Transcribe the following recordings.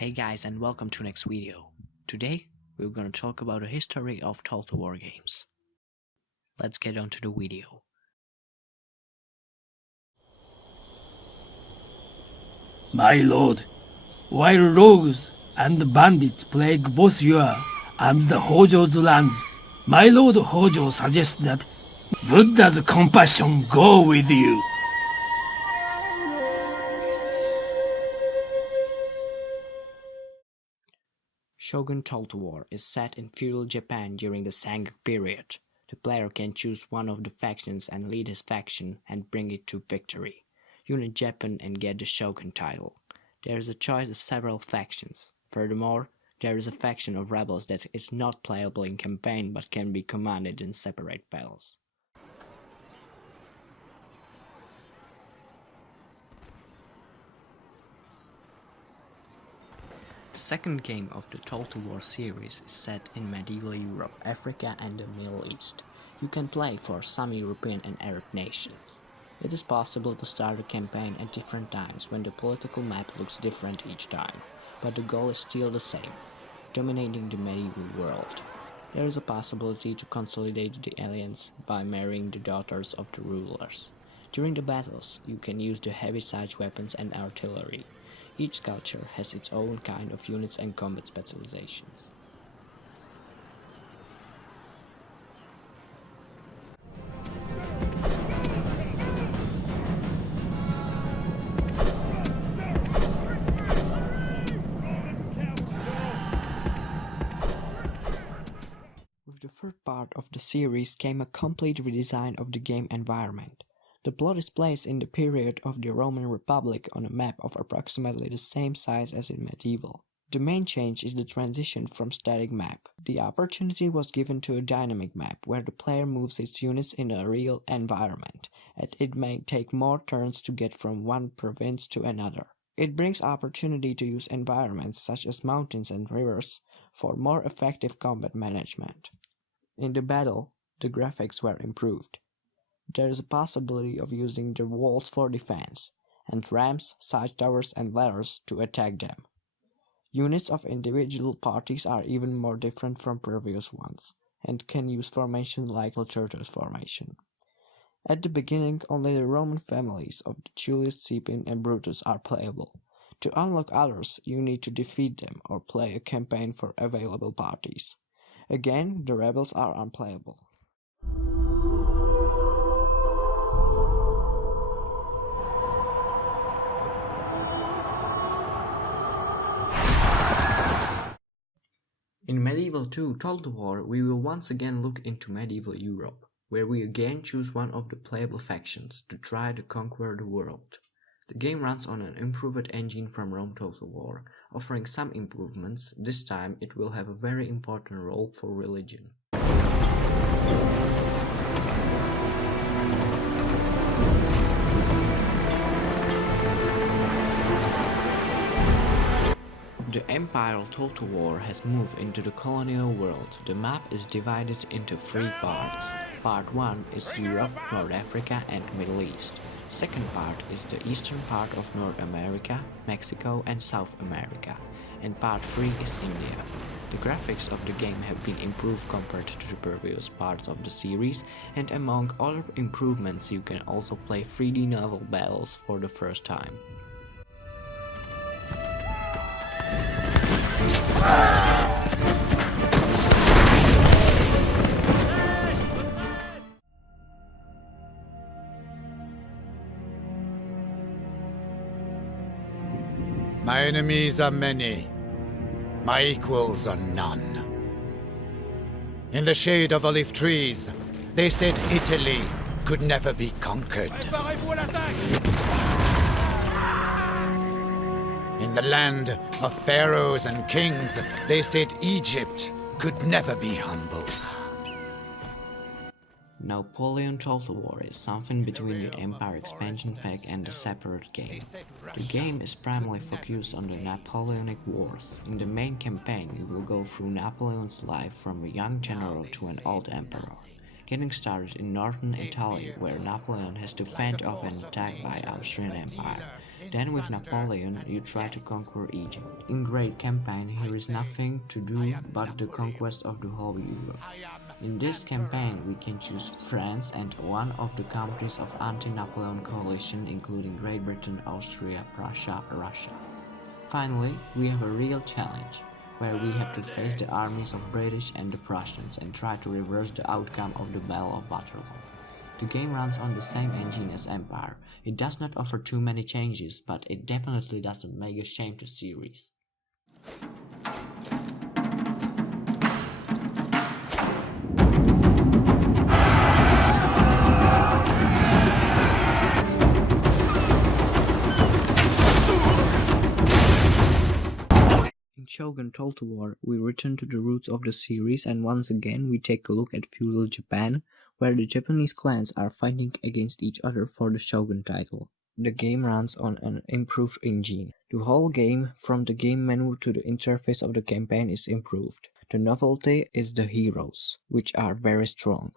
Hey guys, and welcome to next video. Today we're gonna talk about the history of Total War games. Let's get on to the video. My lord, while rogues and bandits plague both your and the Hojo's lands, my lord Hojo suggests that Buddha's compassion go with you. Shogun Total War is set in feudal Japan during the Saga period. The player can choose one of the factions and lead his faction and bring it to victory. Unite Japan and get the Shogun title. There is a choice of several factions. Furthermore, there is a faction of rebels that is not playable in campaign but can be commanded in separate battles. The second game of the Total War series is set in medieval Europe, Africa and the Middle East. You can play for some European and Arab nations. It is possible to start a campaign at different times when the political map looks different each time, but the goal is still the same: dominating the medieval world. There is a possibility to consolidate the alliance by marrying the daughters of the rulers. During the battles, you can use the heavy-sized weapons and artillery. Each culture has its own kind of units and combat specializations. With the third part of the series came a complete redesign of the game environment. The plot is placed in the period of the Roman Republic on a map of approximately the same size as in medieval. The main change is the transition from static map. The opportunity was given to a dynamic map where the player moves its units in a real environment, and it may take more turns to get from one province to another. It brings opportunity to use environments such as mountains and rivers for more effective combat management. In the battle, the graphics were improved. There is a possibility of using the walls for defense, and ramps, side towers and ladders to attack them. Units of individual parties are even more different from previous ones, and can use formation like Turtle's formation. At the beginning, only the Roman families of Julius, Caesar and Brutus are playable. To unlock others, you need to defeat them or play a campaign for available parties. Again, the rebels are unplayable. In Medieval 2 Total War, we will once again look into medieval Europe, where we again choose one of the playable factions to try to conquer the world. The game runs on an improved engine from Rome Total War, offering some improvements. This time it will have a very important role for religion. The Empire Total War has moved into the colonial world. The map is divided into 3 parts. Part 1 is Europe, North Africa and Middle East. Second part is the eastern part of North America, Mexico and South America. And part 3 is India. The graphics of the game have been improved compared to the previous parts of the series, and among other improvements you can also play 3D naval battles for the first time. My enemies are many, my equals are none. In the shade of olive trees, they said Italy could never be conquered. In the land of pharaohs and kings, they said Egypt could never be humbled. Napoleon Total War is something between the Empire Expansion Pack and a separate game. The game is primarily focused on the Napoleonic Wars. In the main campaign, you will go through Napoleon's life from a young general to an old emperor, getting started in northern Italy, where Napoleon has to fend off an attack by Austrian Empire. Then with Napoleon, you try to conquer Egypt. In Great Campaign, here is nothing to do but the conquest of the whole Europe. In this campaign, we can choose France and one of the countries of anti-Napoleon coalition, including Great Britain, Austria, Prussia, Russia. Finally, we have a real challenge, where we have to face the armies of British and the Prussians and try to reverse the outcome of the Battle of Waterloo. The game runs on the same engine as Empire. It does not offer too many changes, but it definitely doesn't make a shame to series. In Shogun Total War, we return to the roots of the series and once again we take a look at feudal Japan, where the Japanese clans are fighting against each other for the Shogun title. The game runs on an improved engine. The whole game, from the game menu to the interface of the campaign, is improved. The novelty is the heroes, which are very strong.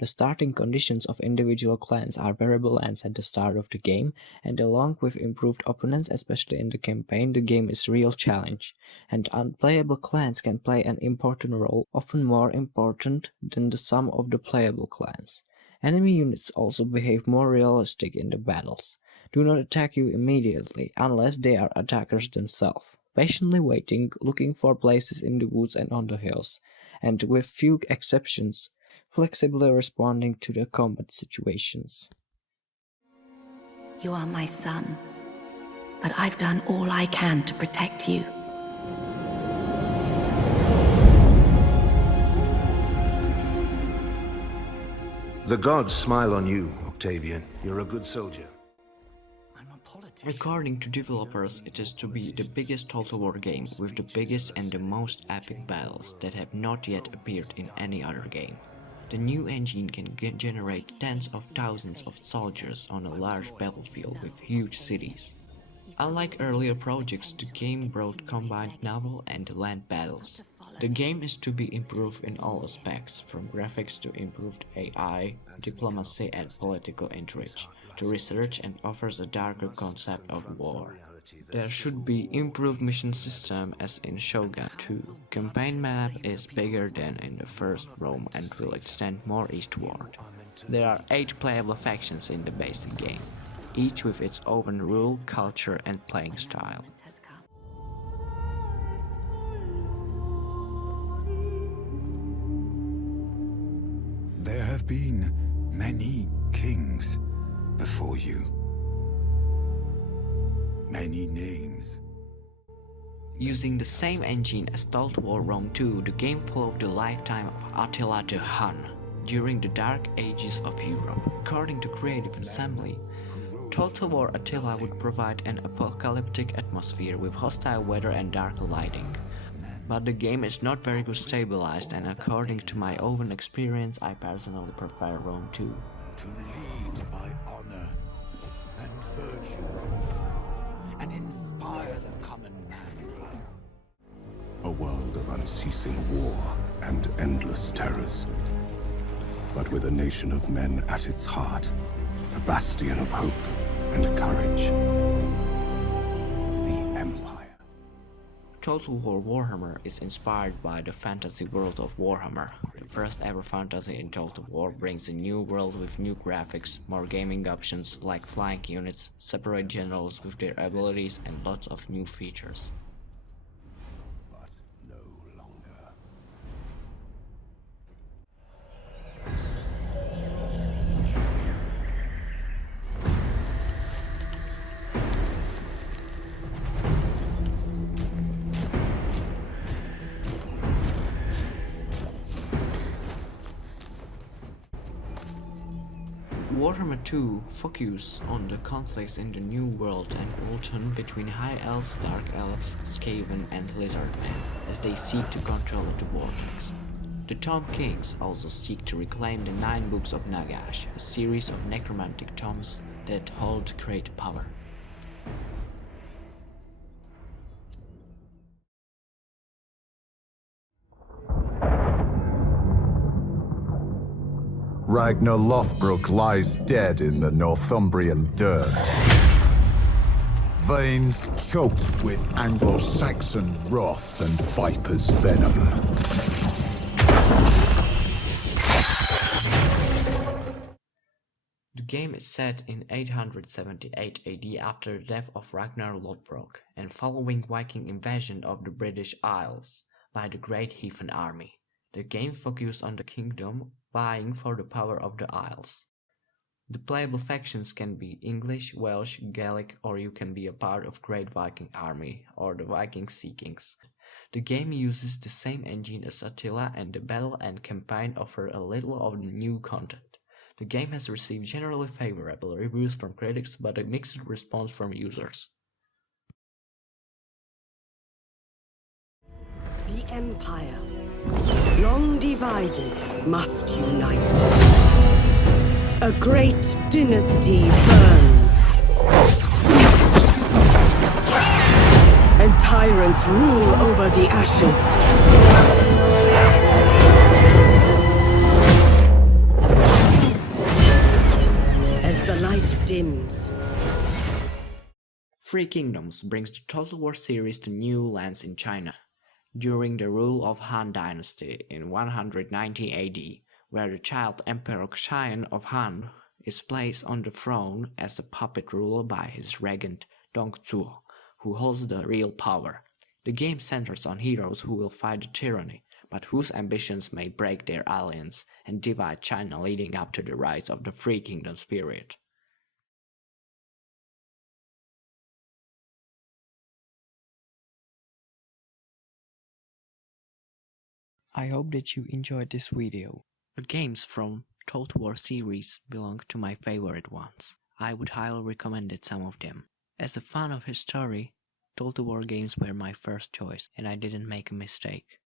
The starting conditions of individual clans are variable lands at the start of the game, and along with improved opponents, especially in the campaign, the game is a real challenge, and unplayable clans can play an important role, often more important than the sum of the playable clans. Enemy units also behave more realistic in the battles. Do not attack you immediately, unless they are attackers themselves. Patiently waiting, looking for places in the woods and on the hills, and with few exceptions, flexibly responding to the combat situations. You are my son, but I've done all I can to protect you. The gods smile on you, Octavian. You're a good soldier. According to developers, it is to be the biggest Total War game with the biggest and the most epic battles that have not yet appeared in any other game. The new engine can generate tens of thousands of soldiers on a large battlefield with huge cities. Unlike earlier projects, the game brought combined naval and land battles. The game is to be improved in all aspects, from graphics to improved AI, diplomacy and political intrigue, to research, and offers a darker concept of war. There should be improved mission system as in Shogun 2. Campaign map is bigger than in the first Rome and will extend more eastward. There are 8 playable factions in the basic game, each with its own rule, culture and playing style. There have been many kings before you. Many names. Using the same engine as Total War Rome 2, the game followed the lifetime of Attila the Hun during the dark ages of Europe. According to Creative Assembly, Total War Attila would provide an apocalyptic atmosphere with hostile weather and dark lighting. But the game is not very good stabilized, and according to my own experience, I personally prefer Rome 2. To lead by honor and virtue, and inspire the common man. A world of unceasing war and endless terrors. But with a nation of men at its heart, a bastion of hope and courage. The Empire. Total War Warhammer is inspired by the fantasy world of Warhammer. The first ever fantasy in Total War brings a new world with new graphics, more gaming options like flying units, separate generals with their abilities and lots of new features. But no longer. Warhammer 2 focuses on the conflicts in the New World and Ultron between High Elves, Dark Elves, Skaven and Lizardmen as they seek to control the vortex. The Tomb Kings also seek to reclaim the 9 Books of Nagash, a series of necromantic tomes that hold great power. Ragnar Lothbrok lies dead in the Northumbrian dirt. Veins choked with Anglo-Saxon wrath and viper's venom. The game is set in 878 AD after the death of Ragnar Lodbrok and following Viking invasion of the British Isles by the Great Heathen Army. The game focuses on the kingdom vying for the power of the Isles. The playable factions can be English, Welsh, Gaelic, or you can be a part of Great Viking Army or the Viking Sea Kings. The game uses the same engine as Attila, and the battle and campaign offer a little of the new content. The game has received generally favorable reviews from critics but a mixed response from users. The Empire, long divided, must unite. A great dynasty burns, and tyrants rule over the ashes. The light dims. Three Kingdoms brings the Total War series to new lands in China during the rule of Han Dynasty in 190 AD, where the child Emperor Xian of Han is placed on the throne as a puppet ruler by his regent Dongzhuo, who holds the real power. The game centers on heroes who will fight the tyranny, but whose ambitions may break their alliance and divide China, leading up to the rise of the Three Kingdoms period. I hope that you enjoyed this video. The games from Total War series belong to my favorite ones. I would highly recommend some of them. As a fan of history, Total War games were my first choice, and I didn't make a mistake.